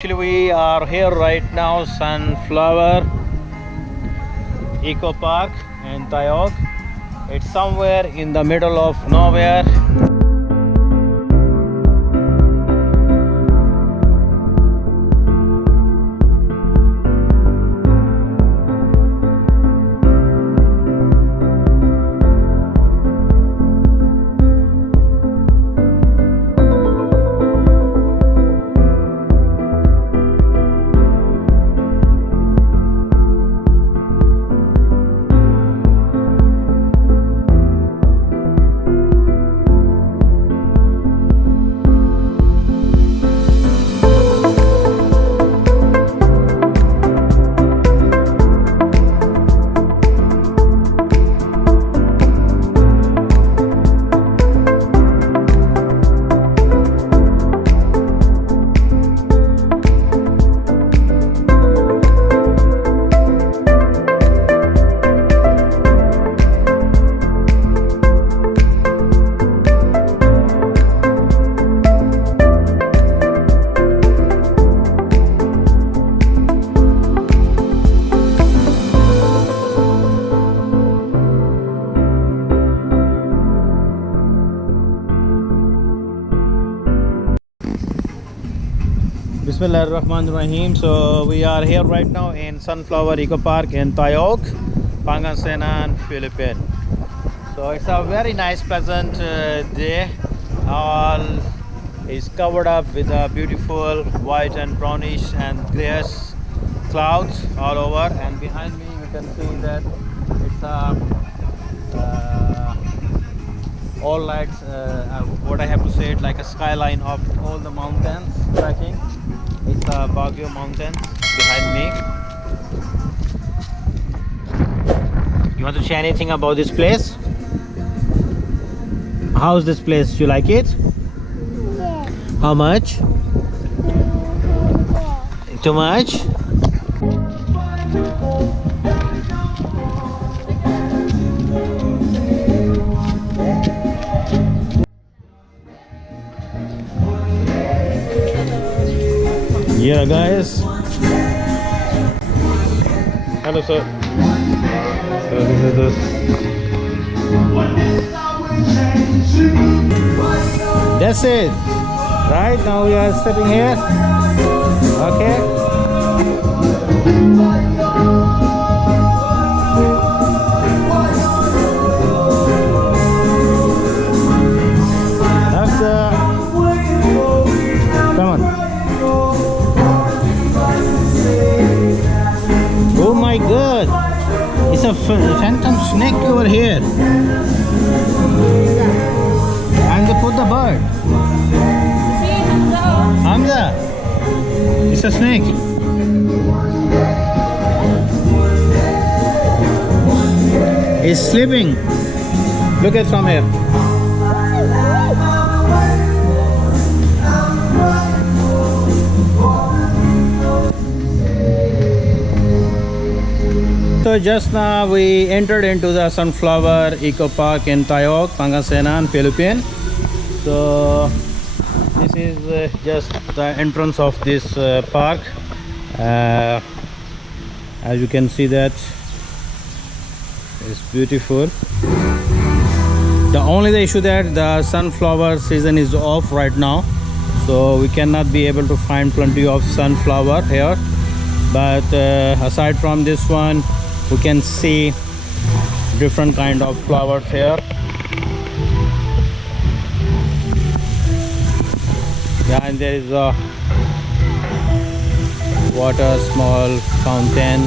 Actually, we are here right now, Sunflower Eco Park in Tayug. It's somewhere in the middle of nowhere. Bismillahirrahmanirrahim. So we are here right now in Sunflower Eco Park in Tayug, Pangasinan, Philippines. So it's a very nice, pleasant day. All is covered up with a beautiful white and brownish and grayish clouds all over. And behind me, you can see that it's all lights. What I have to say, it like a skyline of all the mountains tracking. It's Baguio Mountains behind me. You want to share anything about this place? How's this place? You like it? Yeah. How much? Too much? Yeah, guys. Hello, sir. So this is this. That's it. Right now we are sitting here. Okay. That's come on. Oh my god, it's a phantom snake over here. And they put the bird. Hamza, it's a snake. He's sleeping. Look at from here. So just now we entered into the Sunflower Eco Park in Tayug, Pangasinan, Philippines. So this is just the entrance of this park. As you can see, that it's beautiful. The only issue that the sunflower season is off right now, so we cannot be able to find plenty of sunflower here. But aside from this one, we can see different kind of flowers here. Yeah, and there is a water, small fountain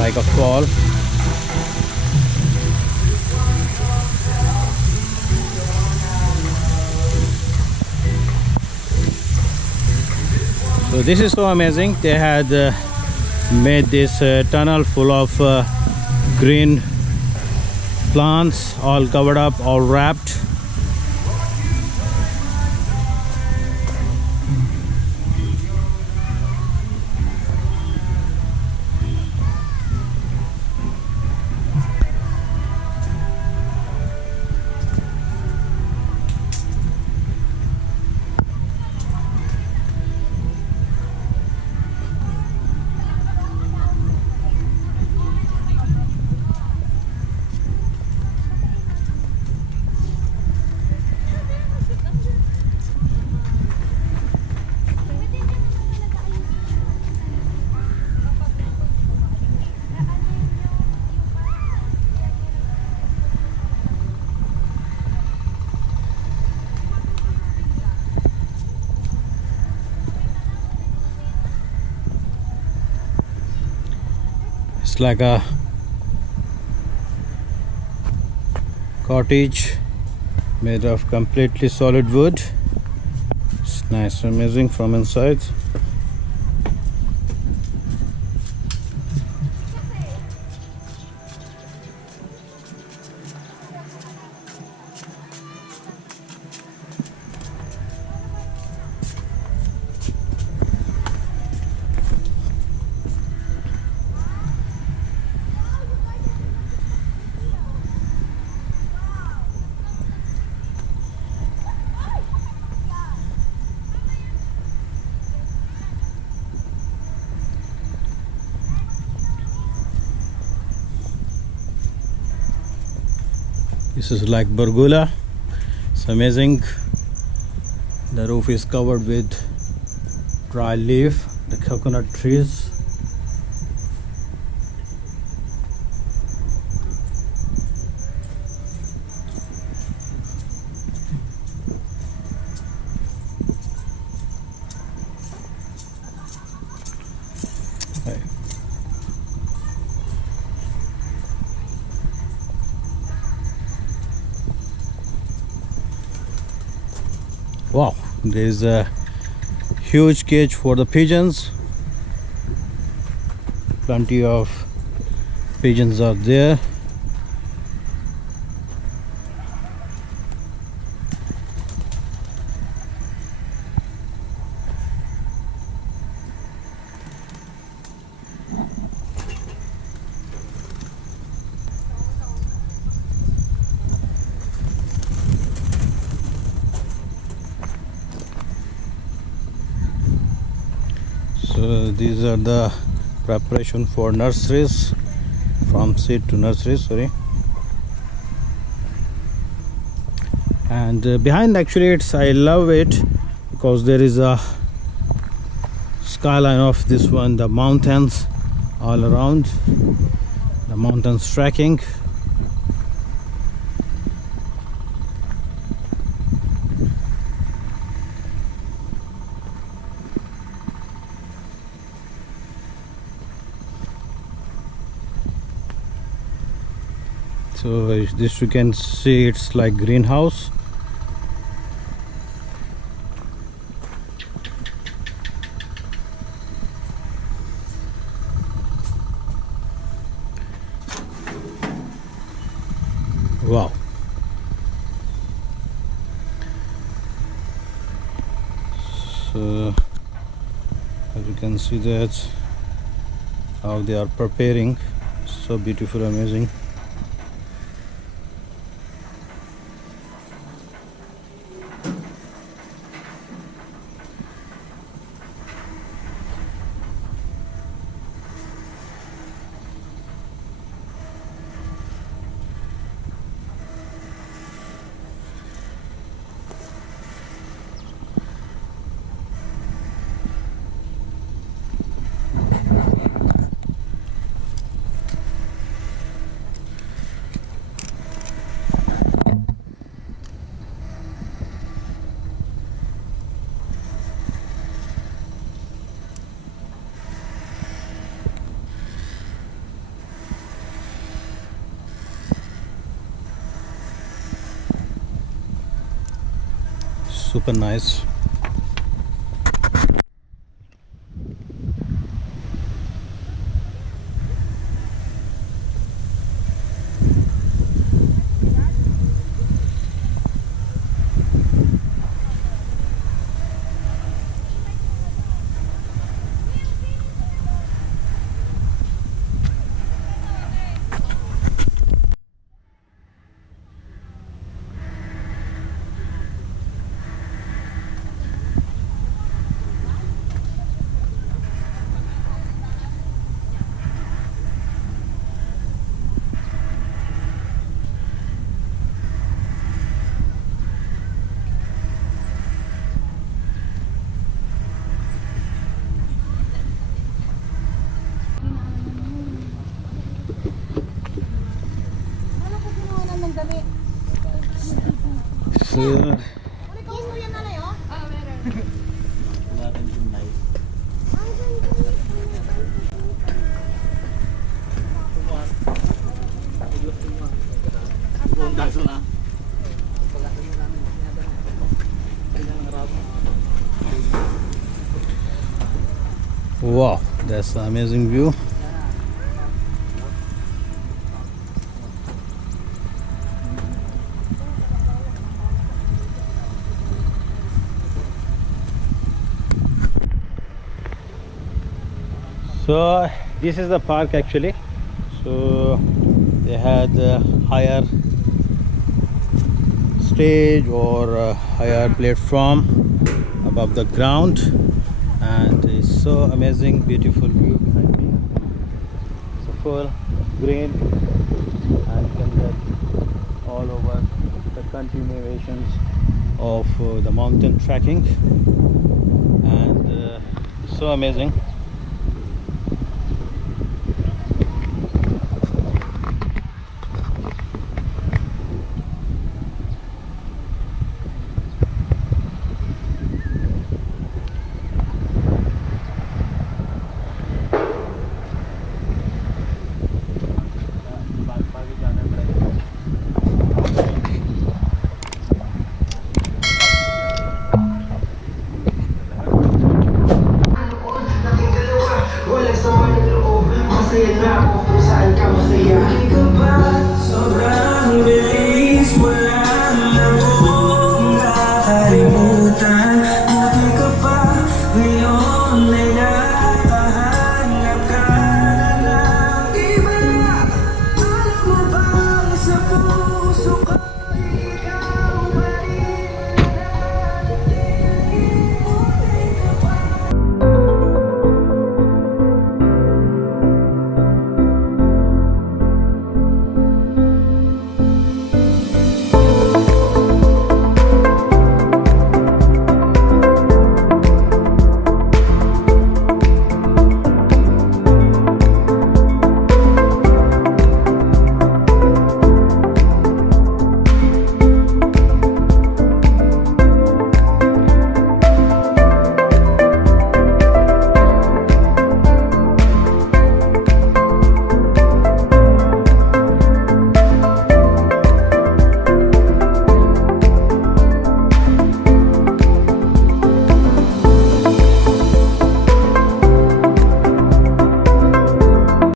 like a fall. So this is so amazing. They had made this tunnel full of green plants, all covered up, all wrapped. like a cottage made of completely solid wood. It's nice, amazing from inside. This is like Burgula. It's amazing. The roof is covered with dry leaf, the coconut trees. Wow, there is a huge cage for the pigeons. Plenty of pigeons are there. So these are the preparation for nurseries, from seed to nursery, sorry. And behind, actually, it's, I love it because there is a skyline of this one, the mountains all around, the mountains tracking. So this you can see, it's like greenhouse. Wow. So as you can see, that's how they are preparing. So beautiful, amazing. Super nice. Wow, that's an amazing view. So this is the park actually. So they had a higher stage or a higher platform above the ground, and it's so amazing, beautiful view behind me. So full green, and you can get all over the continuations of the mountain trekking, and so amazing.